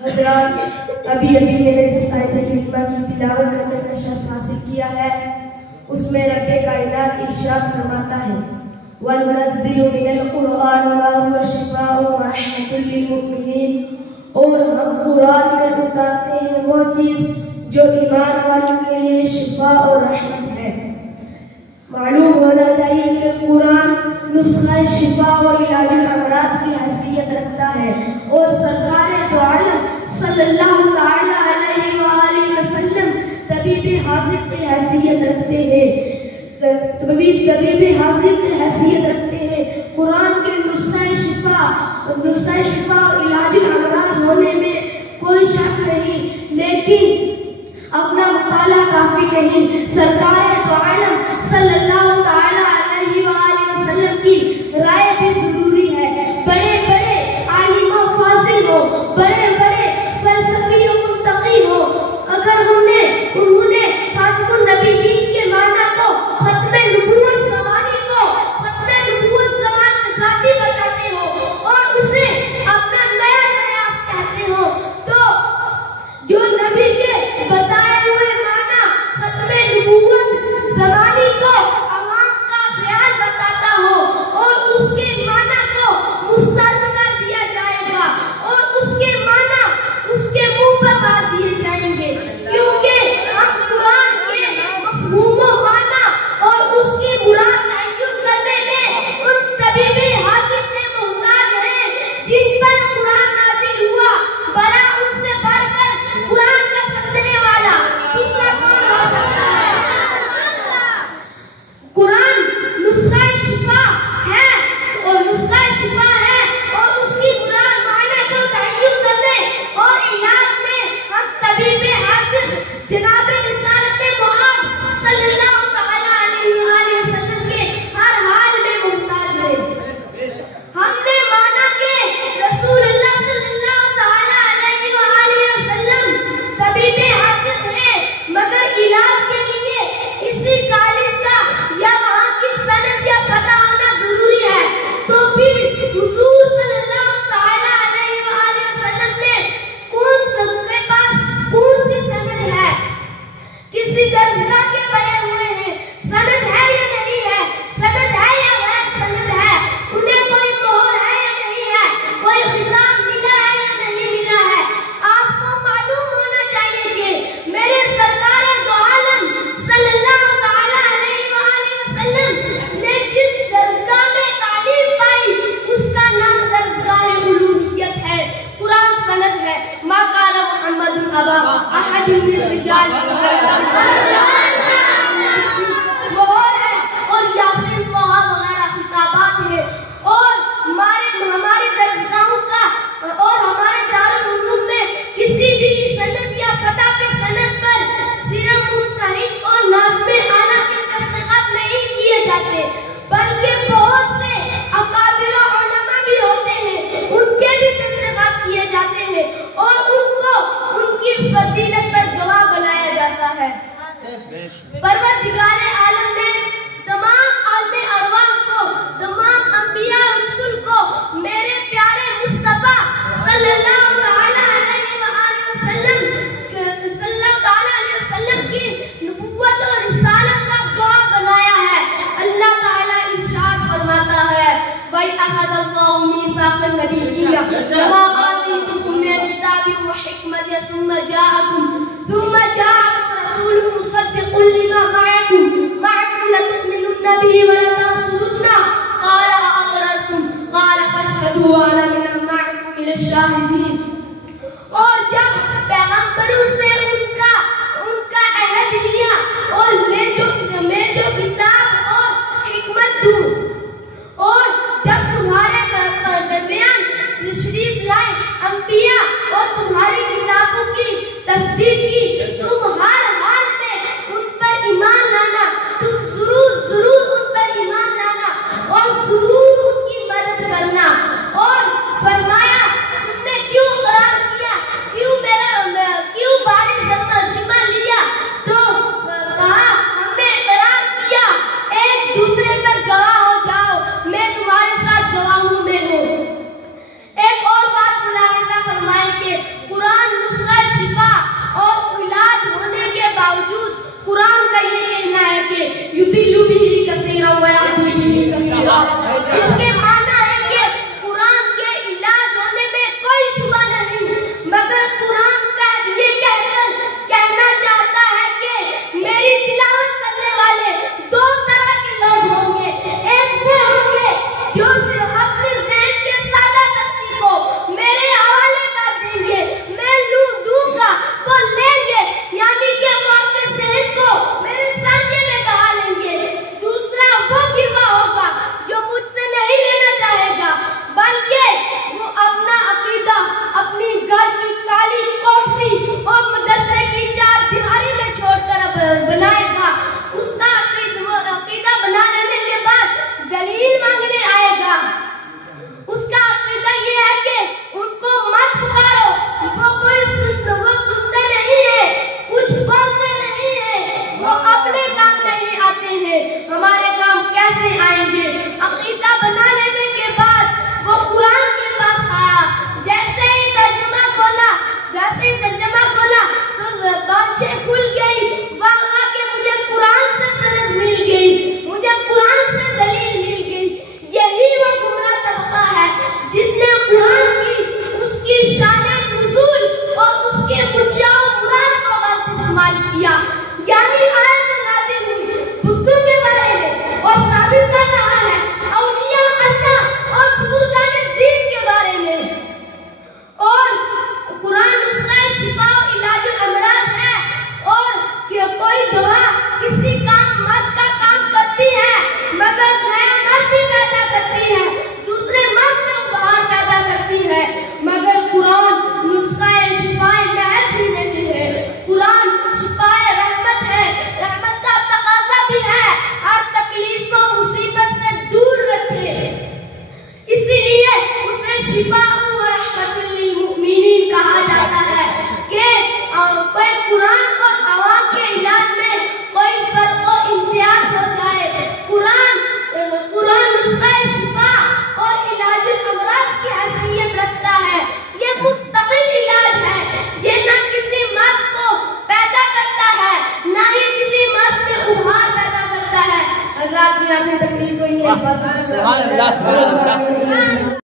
हज़रात, अभी मैंने जिस आयत करीमा की तिलावत करने का शर्फ हासिल किया है, उसमें रब्बे कायनात इरशाद फरमाता है, वनुनज़्ज़िलु मिनल कुरआन मा हुवा शिफ़ाउन व रहमतुल लिल मुमिनीन, और हम कुरान में उतारते हैं वो चीज़ जो ईमान वालों के लिए शिफा और रहमत है। मालूम होना चाहिए कि कुरान नुस्ख़ा शिफा और इलाजुल अमराज की हैसियत रखता है, और सरकार दो आलम सल्लल्लाहु तआला अलैहि व आलिहि वसल्लम तबीब हाज़िर की हैसियत रखते हैं। तबीब हाज़िर की हैसियत रखते हैं। कुरान के नुस्ख़ा शिफा और इलाजुल अमराज होने में कोई शक नहीं, लेकिन अपना मुताला काफी नहीं। सरकार दो आलम सल्लल्लाहु तआला अलैहि व आलिहि वसल्लम की राय भी जरूरी है। बड़े बड़े आलिम व फाजिल हो, बड़े बड़े फलसफी और मुंतकी हो, अगर उन्होंने खातमुन नबीयीन के माना को खत्मे नबुव्वत ज़मानी को खत्मे नबुव्वत ज़मान में जाती बताते हो और उसे अपना नया दरियाफ्त कहते हो, तो जो नबी के बताए हुए माना खत्मे नबुव्वत ज़मानी को अवाम का ख्याल बताता हो और उसके माना को मुस्तरद कर दिया जाएगा और उसके माना उसके मुंह पर मार दिए जाएंगे, क्योंकि हम कुरान के मफ़हूम व माना और उसकी मुराद तय्युम करने में उन सभी में हाजिर में मुहताज हैं जिन पर कुरान नाज़िल हुआ। भला उनसे बढ़कर कुरान का समझने वाला दूसरा कौन हो सकता है? कुरान नुस्ख़ा शिफा है और नुस्ख़ा शिफा है और उसकी मुराद माने को तय्युम करने और इलाज में हम तबीब हाज़िर जनाब रिसालत मुआद सल्लल्लाहु तआला अलैहि वसल्लम के हर हाल में मुहताज हैं। हमने माना कि रसूलुल्लाह सल्लल्लाहु तआला अलैहि वसल्लम तबीब हाज़िर हैं, मगर इलाज के लिए किसी कॉलेज का या वहाँ की सनद या पता होना जरूरी है। तो फिर हुजूर सल्लल्लाहु तआला अलैहि वसल्लम ने उनके पास कौन सी सनद है? किसी दरगाह के पड़े हुए हैं, सनद है या नहीं है? सनद है या गैर सनद है? उन्हें कोई मोहर है या नहीं है? कोई खिताब मिला है या नहीं मिला है? आपको मालूम होना चाहिए कि मेरे सरकार दो आलम सल्लल्लाहु तआला अलैहि वसल्लम ने जिस दरगाह में तालीम पाई उसका नाम दरगाह उलूहियत है। कुरान सनद है। मा काना मुहम्मदुन अबा अहदिन मिन रिजाल मोहर है और यासीन तहा वगैरह खिताबात है, और हमारे दरगाहों का और हमारे दारुल उलूम में किसी भी सनद या पता के सनद पर सिर्फ मुंतहिन और नाज़िम आला के तस्दीक़ात नहीं किए जाते, बल्कि बहुत से अकाबिर उलमा भी होते हैं, उनके भी तस्दीक़ात किए जाते हैं और उनको उनकी फजीलत पर गवाह बनाया जाता है। परवरदिगार आलम ने तमाम आलमे अरवाह को, तमाम अंबिया और रसूल को मेरे प्यारे मुस्तफा सल्लल्लाहु तआला अलैहि वसल्लम की नबुव्वत और रिसालत का गवाह बनाया है। अल्लाह ताला इरशाद फरमाता है, वई अखज़ल्लाहु मीसाक़न नबिय्यीन वमा आतीतुकुम मिन किताबिन व हिकमतिन सुम्मा जाअकुम रसूलुन मुसद्दिक़ुन लिमा मअकुम लतु'मिनुन्ना बिही व लतंसुरुन्ना क़ाल अअक़ररतुम क़ाल फशहदू व अना मअकुम मिनश शाहिदीन। और जब पैगंबरों से उनका अहद लिया और मैं जो किताब और हिकमत दूं, और जब तुम्हारे दरमियान तशरीफ लाए अंबिया और तुम्हारी किताबों की तस्दीक की, तुम हर हाल में उन पर ईमान लाना, तुम जरूर उन पर ईमान लाना और जरूर उनकी मदद करना। और फरमाया, तुमने क्यों करार किया, क्यों बारिश जिम्मा लिया? तो कहा, हमने करार किया एक दूसरे पर गवाह हो जाओ, मैं तुम्हारे साथ गवाहों में हूँ। एक और बात मुलाहिजा फरमाए कि कुरान कुरान का ये कहना है कि युदिल्लु बिही कसीरा व यहदी बिही कसीरा। इसके माना है कि कुरान के इलाज होने में कोई शुबा नहीं, मगर कुरान का ये कहना चाहता है कि मेरी तिलावत करने वाले दो तरह के लोग होंगे। एक वो होंगे जो सिर्फ अपनी ज़हन के सादा शक्ति को मेरे हवाले कर देंगे, मैं लू दूंगा वो लेंगे, यानी कि वो अपने ज़हन को मेरे सांचे में बहा लेंगे। दूसरा वो गिरवा होगा जो मुझसे नहीं लेना चाहेगा, बल्कि वो अपना अकीदा अपनी घर की काली कोठरी और मदरसे की चार दीवारी में छोड़कर बनाएगा। उसका अकीदा बना लेने के बाद दलील मांगने आएगा। उसका अकीदा ये है कि उनको मत पुकारो, वो सुनते नहीं है, कुछ बोलते नहीं है, वो अपने काम नहीं आते हैं, हमारे काम कैसे आएंगे। अकीदा बना लेने के बाद वो कुरान के पास आया। जैसे ही तर्जुमा खोला तो बातें खुल गई। वाह के मुझे कुरान से सनद मिल गई, मुझे कुरान से दलील मिल गई। यही वो गुमराह तबका है जिसने कुरान की उसकी शान नुज़ूल और उसके मुचाओ मुराद को गलत इस्तेमाल किया। यानी आयत नाज़िल हुई बुद्दों के बारे में और साबित कर रहा है औलिया अल्लाह और बुजुर्गान दीन के बारे में। और कुरान नुस्खा शिफा और इलाजुल अमराज है, और कोई दवा किसी मर्द का काम करती है मगर नया मर्द भी पैदा करती है, दूसरे मर्द में उपहार पैदा करती है, मगर कुरान नुस्खा शिफाए महज भी नहीं है। कुरान शिफाए रहमत है, रहमत का तकाजा भी है, हर तकलीफ को मुसीबत से दूर रखे, इसलिए उसे शिफा व रहमतुल लिल मुमिनीन कहा जाता है। कि कोई कुरान और अवाम के इलाज में कोई फर्क और इम्तियाज हो जाए। कुरान नुस्खा शिफा और इलाजुल अमराज की हैसियत रखता है। ये मुस्तकिल इलाज है, ये ना किसी मर्द को पैदा करता है, ना ही किसी मर्द में उभार पैदा करता है। अल्लाह की आखिरी तकरीर को